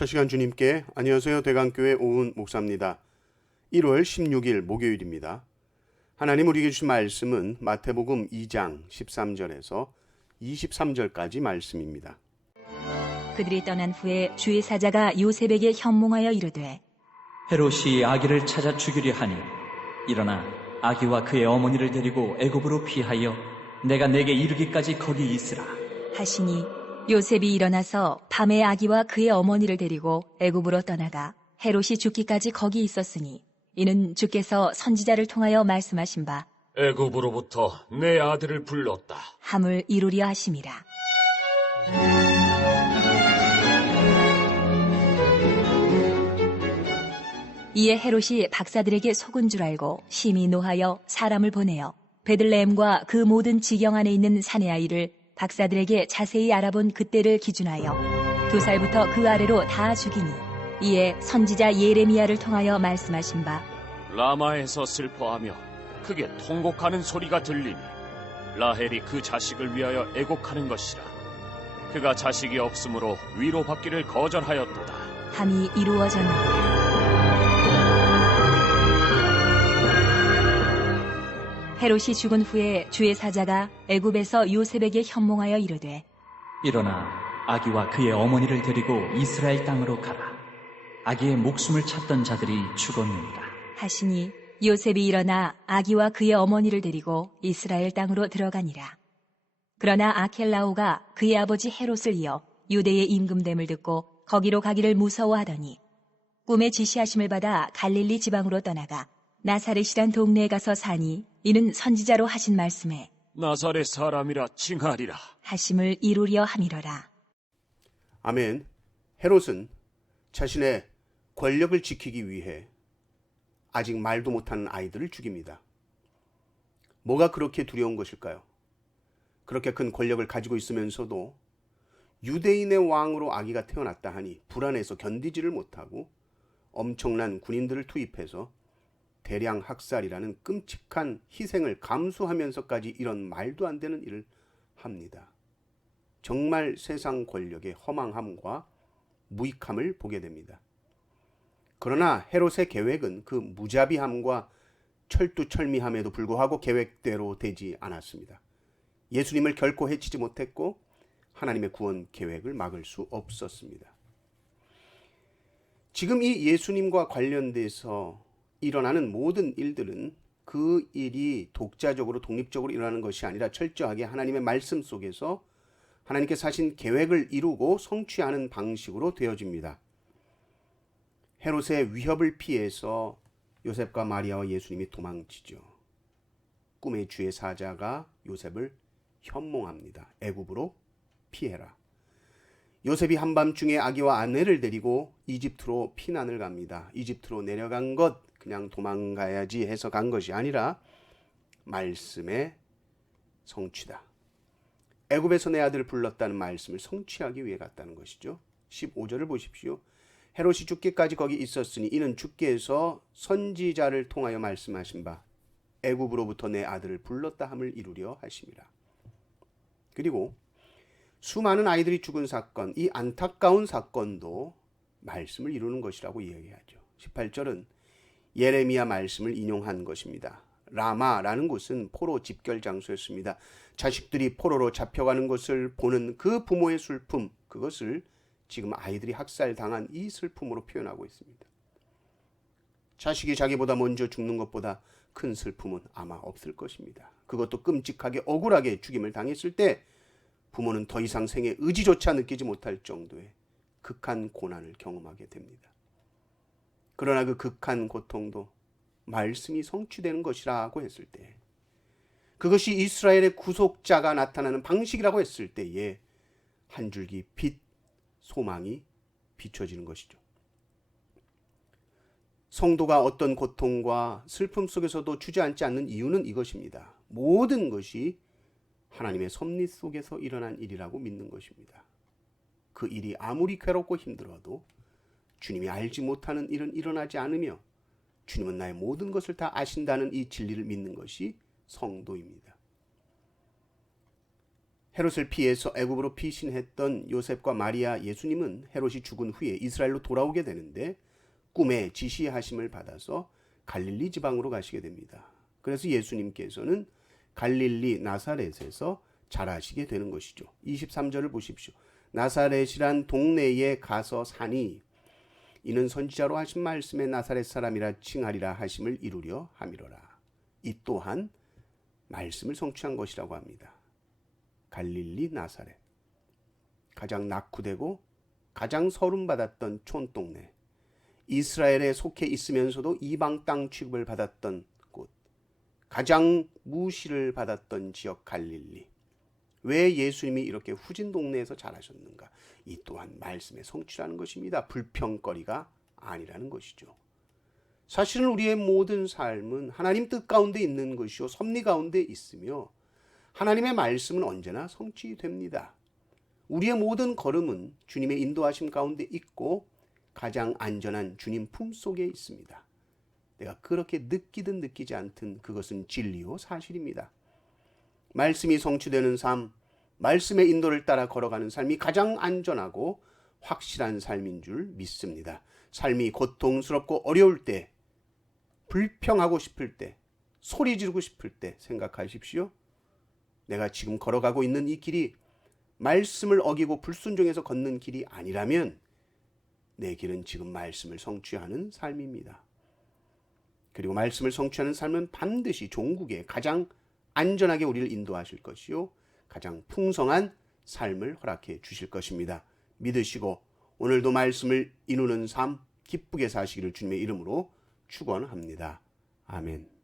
첫 시간 주님께 안녕하세요. 대강교회 오은 목사입니다. 1월 16일 목요일입니다. 하나님 우리에게 주신 말씀은 마태복음 2장 13절에서 23절까지 말씀입니다. 그들이 떠난 후에 주의 사자가 요셉에게 현몽하여 이르되 헤롯이 아기를 찾아 죽이려 하니 일어나 아기와 그의 어머니를 데리고 애굽으로 피하여 내가 내게 이르기까지 거기 있으라 하시니 요셉이 일어나서 밤에 아기와 그의 어머니를 데리고 애굽으로 떠나가 헤롯이 죽기까지 거기 있었으니 이는 주께서 선지자를 통하여 말씀하신 바 애굽으로부터 내 아들을 불렀다 함을 이루려 하심이라. 이에 헤롯이 박사들에게 속은 줄 알고 심히 노하여 사람을 보내어 베들레헴과 그 모든 지경 안에 있는 사내 아이를 박사들에게 자세히 알아본 그때를 기준하여 2살부터 그 아래로 다 죽이니 이에 선지자 예레미야를 통하여 말씀하신 바 라마에서 슬퍼하며 크게 통곡하는 소리가 들리니 라헬이 그 자식을 위하여 애곡하는 것이라. 그가 자식이 없으므로 위로받기를 거절하였도다 함이 이루어졌느니라. 헤롯이 죽은 후에 주의 사자가 애굽에서 요셉에게 현몽하여 이르되 일어나 아기와 그의 어머니를 데리고 이스라엘 땅으로 가라 아기의 목숨을 찾던 자들이 죽었느니라 하시니 요셉이 일어나 아기와 그의 어머니를 데리고 이스라엘 땅으로 들어가니라. 그러나 아켈라오가 그의 아버지 헤롯을 이어 유대의 임금됨을 듣고 거기로 가기를 무서워하더니 꿈에 지시하심을 받아 갈릴리 지방으로 떠나가 나사렛이란 동네에 가서 사니 이는 선지자로 하신 말씀에 나사렛 사람이라 칭하리라. 하심을 이루려 함이러라. 아멘. 헤롯은 자신의 권력을 지키기 위해 아직 말도 못하는 아이들을 죽입니다. 뭐가 그렇게 두려운 것일까요? 그렇게 큰 권력을 가지고 있으면서도 유대인의 왕으로 아기가 태어났다 하니 불안해서 견디지를 못하고 엄청난 군인들을 투입해서 대량 학살이라는 끔찍한 희생을 감수하면서까지 이런 말도 안 되는 일을 합니다. 정말 세상 권력의 허망함과 무익함을 보게 됩니다. 그러나 헤롯의 계획은 그 무자비함과 철두철미함에도 불구하고 계획대로 되지 않았습니다. 예수님을 결코 해치지 못했고 하나님의 구원 계획을 막을 수 없었습니다. 지금 이 예수님과 관련돼서 일어나는 모든 일들은 그 일이 독자적으로 독립적으로 일어나는 것이 아니라 철저하게 하나님의 말씀 속에서 하나님께서 하신 계획을 이루고 성취하는 방식으로 되어집니다. 헤롯의 위협을 피해서 요셉과 마리아와 예수님이 도망치죠. 꿈의 주의 사자가 요셉을 현몽합니다. 애굽으로 피해라. 요셉이 한밤중에 아기와 아내를 데리고 이집트로 피난을 갑니다. 이집트로 내려간 것 그냥 도망가야지 해서 간 것이 아니라 말씀의 성취다. 애굽에서 내 아들을 불렀다는 말씀을 성취하기 위해 갔다는 것이죠. 15절을 보십시오. 헤롯이 죽기까지 거기 있었으니 이는 주께서 선지자를 통하여 말씀하신 바 애굽으로부터 내 아들을 불렀다 함을 이루려 하심이라. 그리고 수많은 아이들이 죽은 사건, 이 안타까운 사건도 말씀을 이루는 것이라고 이야기하죠. 18절은 예레미야 말씀을 인용한 것입니다. 라마라는 곳은 포로 집결 장소였습니다. 자식들이 포로로 잡혀가는 것을 보는 그 부모의 슬픔, 그것을 지금 아이들이 학살당한 이 슬픔으로 표현하고 있습니다. 자식이 자기보다 먼저 죽는 것보다 큰 슬픔은 아마 없을 것입니다. 그것도 끔찍하게 억울하게 죽임을 당했을 때 부모는 더 이상 생애 의지조차 느끼지 못할 정도의 극한 고난을 경험하게 됩니다. 그러나 그 극한 고통도 말씀이 성취되는 것이라고 했을 때, 그것이 이스라엘의 구속자가 나타나는 방식이라고 했을 때에 한 줄기 빛, 소망이 비춰지는 것이죠. 성도가 어떤 고통과 슬픔 속에서도 주저앉지 않는 이유는 이것입니다. 모든 것이 하나님의 섭리 속에서 일어난 일이라고 믿는 것입니다. 그 일이 아무리 괴롭고 힘들어도 주님이 알지 못하는 일은 일어나지 않으며 주님은 나의 모든 것을 다 아신다는 이 진리를 믿는 것이 성도입니다. 헤롯을 피해서 애굽으로 피신했던 요셉과 마리아 예수님은 헤롯이 죽은 후에 이스라엘로 돌아오게 되는데 꿈에 지시하심을 받아서 갈릴리 지방으로 가시게 됩니다. 그래서 예수님께서는 갈릴리 나사렛에서 자라시게 되는 것이죠. 23절을 보십시오. 나사렛이란 동네에 가서 사니 이는 선지자로 하신 말씀에 나사렛 사람이라 칭하리라 하심을 이루려 함이로라. 이 또한 말씀을 성취한 것이라고 합니다. 갈릴리 나사렛, 가장 낙후되고 가장 서름받았던 촌동네, 이스라엘에 속해 있으면서도 이방 땅 취급을 받았던 곳, 가장 무시를 받았던 지역 갈릴리. 왜 예수님이 이렇게 후진 동네에서 자라셨는가? 이 또한 말씀의 성취라는 것입니다. 불평거리가 아니라는 것이죠. 사실은 우리의 모든 삶은 하나님 뜻 가운데 있는 것이요 섭리 가운데 있으며 하나님의 말씀은 언제나 성취됩니다. 우리의 모든 걸음은 주님의 인도하심 가운데 있고 가장 안전한 주님 품속에 있습니다. 내가 그렇게 느끼든 느끼지 않든 그것은 진리요 사실입니다. 말씀이 성취되는 삶, 말씀의 인도를 따라 걸어가는 삶이 가장 안전하고 확실한 삶인 줄 믿습니다. 삶이 고통스럽고 어려울 때, 불평하고 싶을 때, 소리 지르고 싶을 때 생각하십시오. 내가 지금 걸어가고 있는 이 길이 말씀을 어기고 불순종해서 걷는 길이 아니라면 내 길은 지금 말씀을 성취하는 삶입니다. 그리고 말씀을 성취하는 삶은 반드시 종국에 가장 안전하게 우리를 인도하실 것이요 가장 풍성한 삶을 허락해 주실 것입니다. 믿으시고 오늘도 말씀을 이루는 삶 기쁘게 사시기를 주님의 이름으로 축원합니다. 아멘.